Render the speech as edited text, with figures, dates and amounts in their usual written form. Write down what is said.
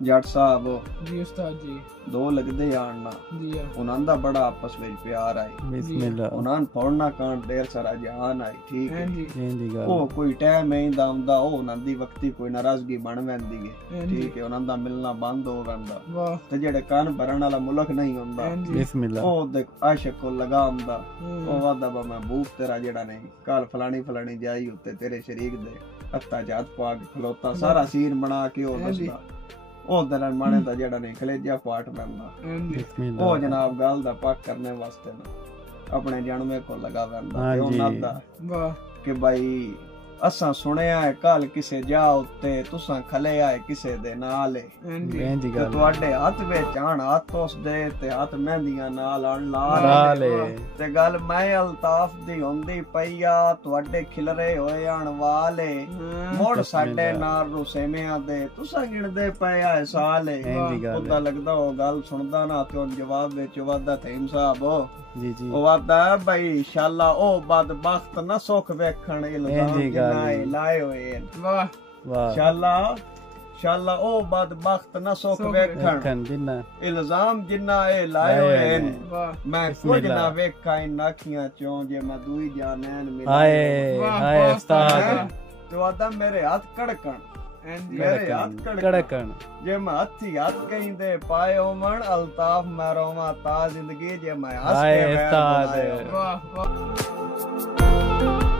जट साहब जी उस्ताद जी दो लगदे आना जी उन्हां दा बड़ा आपस में प्यार आई बिस्मिल्लाह उन्हां पढ़ना कान ढेर सारा जहान आई ठीक है जी जी ओ गल कोई टाइम ही दामदा ओ उन्हां दी वक्ती कोई नाराजगी बन वेंदी है ठीक है उन्हां दा मिलना बंद हो वेंदा वाह ते जेड़े कान भरन वाला मुल्क नहीं हुंदा बिस्मिल्लाह ओ देख आशिक को लगामदा ओ वादा बा मैं भूख तेरा जेड़ा नहीं कल फलानी जाई उत्ते तेरे शरीक दे हत्ता जात पा के खलोता सारा सीन बना के ओ दसदा ओ दलन माने दा जेड़ा नहीं कलेजा पाट बैंदा बिस्मिल्लाह ओ जनाब गल दा पाक करने वास्ते ना अपने जन्मे को लगा वेंदा ते ओ नादा वाह कि भाई असा सुनिया है कल किसे जा उत्ते तुसा खले आए किसे दे नाल जी ते तुहाडे हत्थ विच आण हत्थ उस दे ते हत्थ मेहंदियां नाल आण लाल लाल ते गल मैं अल्ताफ दी हुंदी पईया तुहाडे खिलरे होए आण वाले मोड़ साडे नाल रुसेमियां दे तुसा गिणदे पए आए साले ओदा लगदा ओ गल सुनदा ना ते उन जवाब विच वादा थईम साहब जी जी ओ वादा भाई इंशाअल्लाह ओ बदबख्त ना सुख वेखण इल्जाम जिन्ना लाए होए वाह वाह इंशाअल्लाह ओ बदबख्त ना सुख वेखण जिन्ना इल्जाम जिन्ना ए लाए होए वाह मैं कुछ ना वेखा इन अखियां चों जे मैं दूई जानैन मिले हाय हाय उस्ताद तो वादा मेरे हाथ कड़कण मेरे हाथ कड़कण जे मैं हथी हाथ कहीं दे पाए होमन अल्ताफ मैं रोवा ता जिंदगी जे मैं हंस के उस्ताद वाह वाह